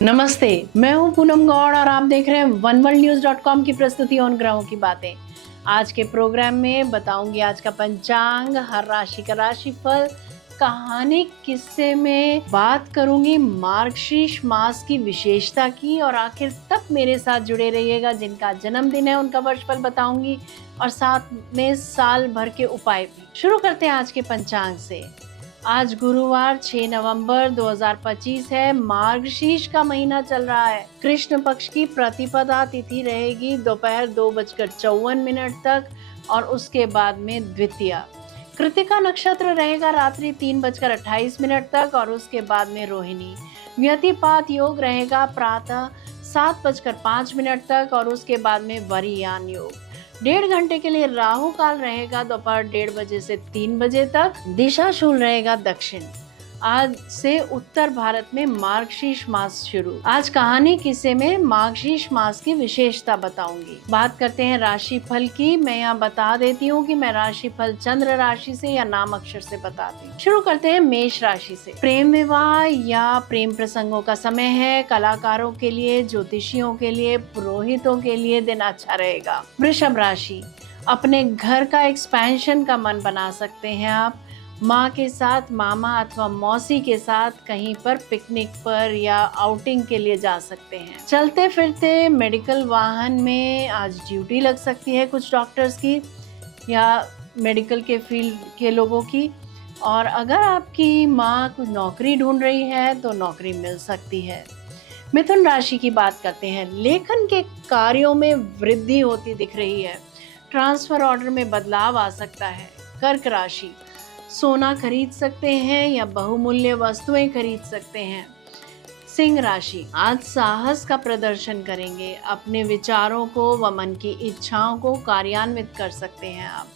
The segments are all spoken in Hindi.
नमस्ते, मैं हूं पूनम गौड़ और आप देख रहे हैं oneworldnews.com की प्रस्तुति उन ग्रहों की बातें। आज के प्रोग्राम में बताऊंगी आज का पंचांग, हर राशि का राशिफल, कहानी किस्से में बात करूंगी मार्गशीर्ष मास की विशेषता की और आखिर तक मेरे साथ जुड़े रहिएगा। जिनका जन्मदिन है उनका वर्षफल बताऊंगी और साथ में साल भर के उपाय भी। शुरू करते हैं आज के पंचांग से। आज गुरुवार 6 नवंबर 2025 है। मार्गशीर्ष का महीना चल रहा है। कृष्ण पक्ष की प्रतिपदा तिथि रहेगी दोपहर 2:54 तक और उसके बाद में द्वितीया। कृतिका नक्षत्र रहेगा रात्रि 3:28 तक और उसके बाद में रोहिणी। व्यतिपात योग रहेगा प्रातः 7:05 तक और उसके बाद में वरियान योग। 1.5 घंटे के लिए राहु काल रहेगा दोपहर 1:30 बजे से 3 बजे तक। दिशा शूल रहेगा दक्षिण। आज से उत्तर भारत में मार्गशीर्ष मास शुरू। आज कहानी किस्से में मार्गशीर्ष मास की विशेषता बताऊंगी। बात करते हैं राशिफल की। मैं यहाँ बता देती हूँ कि मैं राशिफल चंद्र राशि से या नाम अक्षर से बताती हूँ। शुरू करते हैं मेष राशि से। प्रेम विवाह या प्रेम प्रसंगों का समय है। कलाकारों के लिए, ज्योतिषियों के लिए, पुरोहितों के लिए दिन अच्छा रहेगा। वृषभ राशि, अपने घर का एक्सपेंशन का मन बना सकते हैं आप। माँ के साथ, मामा अथवा मौसी के साथ कहीं पर पिकनिक पर या आउटिंग के लिए जा सकते हैं। चलते फिरते मेडिकल वाहन में आज ड्यूटी लग सकती है कुछ डॉक्टर्स की या मेडिकल के फील्ड के लोगों की। और अगर आपकी माँ कुछ नौकरी ढूंढ रही है तो नौकरी मिल सकती है। मिथुन राशि की बात करते हैं। लेखन के कार्यों में वृद्धि होती दिख रही है। ट्रांसफर ऑर्डर में बदलाव आ सकता है। कर्क राशि, सोना खरीद सकते हैं या बहुमूल्य वस्तुएं खरीद सकते हैं। सिंह राशि, आज साहस का प्रदर्शन करेंगे। अपने विचारों को व मन की इच्छाओं को कार्यान्वित कर सकते हैं आप।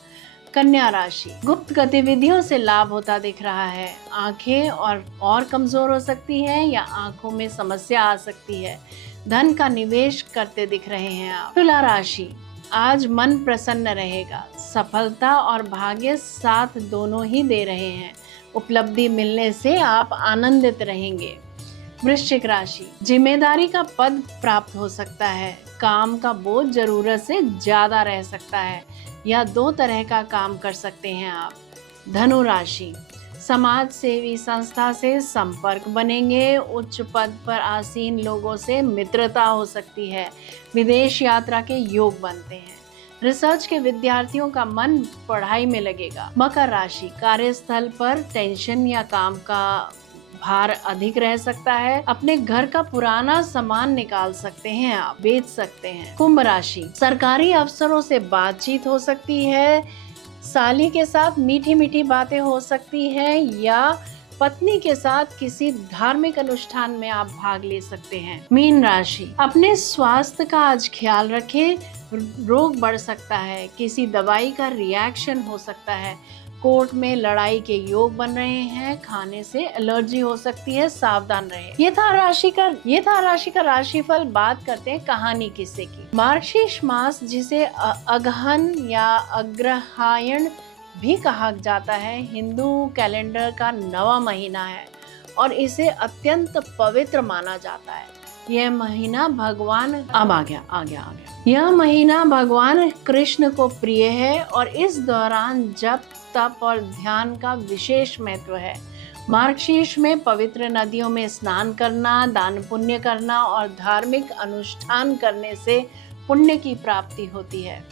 कन्या राशि, गुप्त गतिविधियों से लाभ होता दिख रहा है। आंखें और कमजोर हो सकती हैं या आंखों में समस्या आ सकती है। धन का निवेश करते दिख रहे हैं आप। तुला राशि, आज मन प्रसन्न रहेगा। सफलता और भाग्य साथ दोनों ही दे रहे हैं। उपलब्धि मिलने से आप आनंदित रहेंगे। वृश्चिक राशि, जिम्मेदारी का पद प्राप्त हो सकता है। काम का बोझ जरूरत से ज्यादा रह सकता है या 2 तरह का काम कर सकते हैं आप। धनु राशि, समाज सेवी संस्था से संपर्क बनेंगे। उच्च पद पर आसीन लोगों से मित्रता हो सकती है। विदेश यात्रा के योग बनते हैं। रिसर्च के विद्यार्थियों का मन पढ़ाई में लगेगा। मकर राशि, कार्यस्थल पर टेंशन या काम का भार अधिक रह सकता है। अपने घर का पुराना सामान निकाल सकते हैं आप, बेच सकते हैं। कुंभ राशि, सरकारी अफसरों से बातचीत हो सकती है। साली के साथ मीठी मीठी बातें हो सकती हैं या पत्नी के साथ किसी धार्मिक अनुष्ठान में आप भाग ले सकते हैं। मीन राशि, अपने स्वास्थ्य का आज ख्याल रखें। रोग बढ़ सकता है। किसी दवाई का रिएक्शन हो सकता है। कोर्ट में लड़ाई के योग बन रहे हैं। खाने से एलर्जी हो सकती है, सावधान रहें। ये था राशि का राशिफल। बात करते हैं कहानी किस्से की। मार्गशीर्ष मास, जिसे अगहन या अग्रहायण भी कहा जाता है, हिंदू कैलेंडर का 9वां महीना है और इसे अत्यंत पवित्र माना जाता है। यह महीना भगवान कृष्ण को प्रिय है और इस दौरान जप, तप और ध्यान का विशेष महत्व है। मार्गशीर्ष में पवित्र नदियों में स्नान करना, दान पुण्य करना और धार्मिक अनुष्ठान करने से पुण्य की प्राप्ति होती है।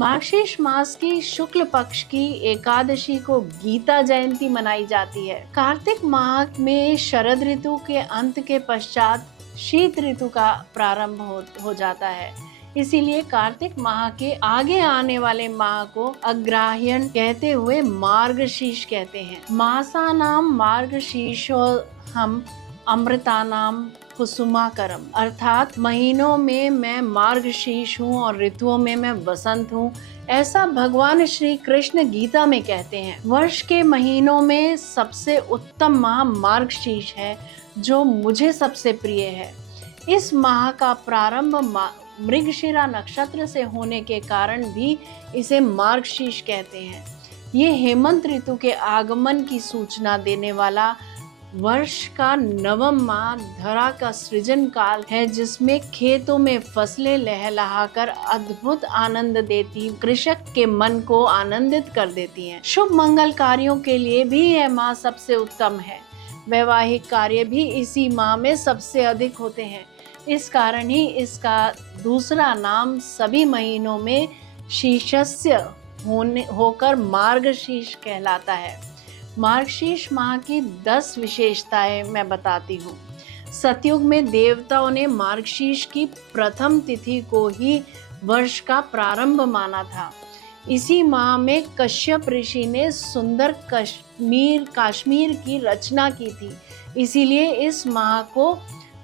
मार्गशीर्ष मास की शुक्ल पक्ष की एकादशी को गीता जयंती मनाई जाती है। कार्तिक माह में शरद ऋतु के अंत के पश्चात शीत ऋतु का प्रारंभ हो जाता है। इसीलिए कार्तिक माह के आगे आने वाले माह को अग्रहायण कहते हुए मार्गशीर्ष कहते हैं। मासानाम मार्गशीर्षोऽहम् अमृतानाम कुसुमाकरम, अर्थात महीनों में मैं मार्गशीर्ष हूँ और ऋतुओं में मैं वसंत हूँ, ऐसा भगवान श्री कृष्ण गीता में कहते हैं। वर्ष के महीनों में सबसे उत्तम माह मार्गशीर्ष है, जो मुझे सबसे प्रिय है। इस माह का प्रारंभ मृगशिरा नक्षत्र से होने के कारण भी इसे मार्गशीर्ष कहते हैं। ये हेमंत ऋतु के आगमन की सूचना देने वाला वर्ष का नवम माह धरा का सृजन काल है, जिसमें खेतों में फसलें लहलहाकर अद्भुत आनंद देती, कृषक के मन को आनंदित कर देती हैं। शुभ मंगल कार्यों के लिए भी यह माह सबसे उत्तम है। वैवाहिक कार्य भी इसी माह में सबसे अधिक होते हैं। इस कारण ही इसका दूसरा नाम सभी महीनों में शीर्षस्य होकर मार्गशीर्ष कहलाता है। मार्गशीर्ष माह की 10 विशेषताएं मैं बताती हूँ। सतयुग में देवताओं ने मार्गशीर्ष की प्रथम तिथि को ही वर्ष का प्रारंभ माना था। इसी माह में कश्यप ऋषि ने सुंदर काश्मीर की रचना की थी, इसीलिए इस माह को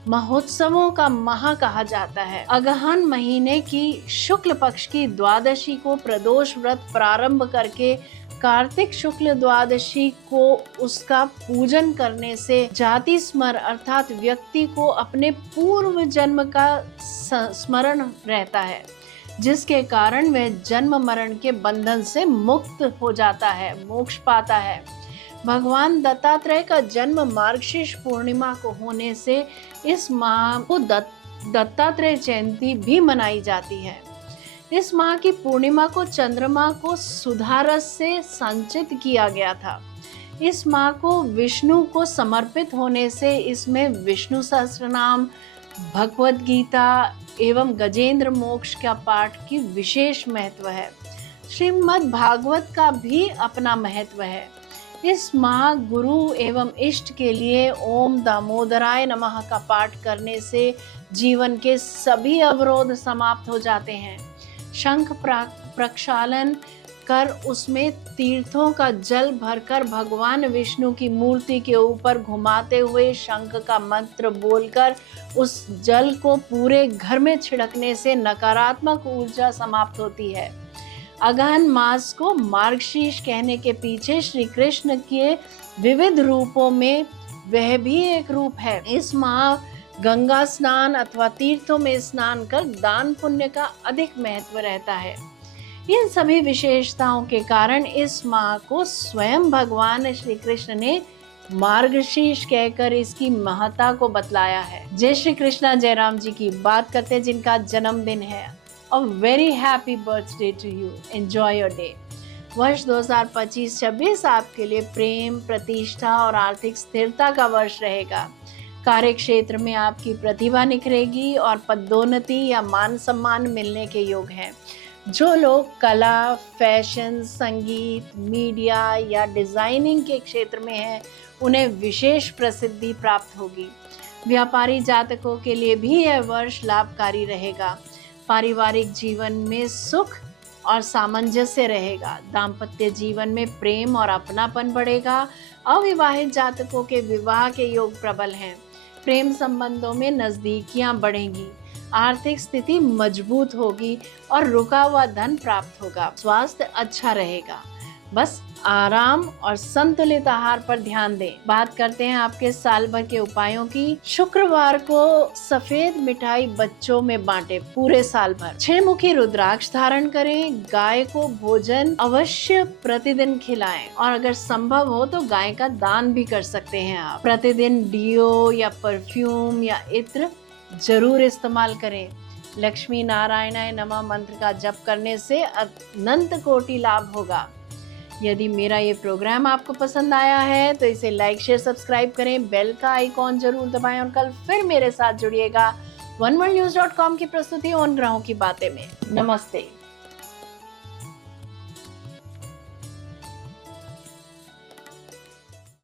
महोत्सवों का माह कहा जाता है। अगहन महीने की शुक्ल पक्ष की द्वादशी को प्रदोष व्रत प्रारंभ करके कार्तिक शुक्ल द्वादशी को उसका पूजन करने से जाति स्मर अर्थात व्यक्ति को अपने पूर्व जन्म का स्मरण रहता है, जिसके कारण वह जन्म मरण के बंधन से मुक्त हो जाता है, मोक्ष पाता है। भगवान दत्तात्रेय का जन्म मार्गशीर्ष पूर्णिमा को होने से इस माह को दत्तात्रेय जयंती भी मनाई जाती है। इस माह की पूर्णिमा को चंद्रमा को सुधारस से संचित किया गया था। इस माह को विष्णु को समर्पित होने से इसमें विष्णु सहस्त्रनाम, भगवद गीता एवं गजेंद्र मोक्ष का पाठ की विशेष महत्व है। श्रीमद् भागवत का भी अपना महत्व है। इस माह गुरु एवं इष्ट के लिए ओम दामोदराय नमः का पाठ करने से जीवन के सभी अवरोध समाप्त हो जाते हैं। शंख प्रक्षालन कर उसमें तीर्थों का जल भरकर भगवान विष्णु की मूर्ति के ऊपर घुमाते हुए शंख का मंत्र बोलकर उस जल को पूरे घर में छिड़कने से नकारात्मक ऊर्जा समाप्त होती है। अगहन मास को मार्गशीर्ष कहने के पीछे श्री कृष्ण के विविध रूपों में वह भी एक रूप है। इस माह गंगा स्नान अथवा तीर्थों में स्नान कर दान पुण्य का अधिक महत्व रहता है। इन सभी विशेषताओं के कारण इस माह को स्वयं भगवान श्री कृष्ण ने मार्गशीर्ष कहकर इसकी महत्ता को बतलाया है। जय श्री कृष्णा। जयराम जी की बात करते हैं जिनका जन्मदिन है। A very happy birthday to you. Enjoy your day. वर्ष 2025-26 आपके लिए प्रेम, प्रतिष्ठा और आर्थिक स्थिरता का वर्ष रहेगा। कार्य क्षेत्र में आपकी प्रतिभा निखरेगी और पदोन्नति या मान सम्मान मिलने के योग हैं। जो लोग कला, फैशन, संगीत, मीडिया या डिजाइनिंग के क्षेत्र में हैं, उन्हें विशेष प्रसिद्धि प्राप्त होगी। व्यापारी जातकों के लिए भी यह वर्ष लाभकारी रहेगा। पारिवारिक जीवन में सुख और सामंजस्य रहेगा। दाम्पत्य जीवन में प्रेम और अपनापन बढ़ेगा। अविवाहित जातकों के विवाह के योग प्रबल हैं। प्रेम संबंधों में नजदीकियां बढ़ेंगी। आर्थिक स्थिति मजबूत होगी और रुका हुआ धन प्राप्त होगा। स्वास्थ्य अच्छा रहेगा। बस आराम और संतुलित आहार पर ध्यान दें। बात करते हैं आपके साल भर के उपायों की। शुक्रवार को सफेद मिठाई बच्चों में बांटें पूरे साल भर। 6 मुखी रुद्राक्ष धारण करें। गाय को भोजन अवश्य प्रतिदिन खिलाएं और अगर संभव हो तो गाय का दान भी कर सकते हैं आप। प्रतिदिन डियो या परफ्यूम या इत्र जरूर इस्तेमाल करें। लक्ष्मी नारायणाय नमः मंत्र का जप करने से अनंत कोटि लाभ होगा। यदि मेरा ये प्रोग्राम आपको पसंद आया है तो इसे लाइक, शेयर, सब्सक्राइब करें। बेल का आइकॉन जरूर दबाएं और कल फिर मेरे साथ जुड़िएगा oneworldnews.com की प्रस्तुति उन ग्रहों की बातें में। नमस्ते।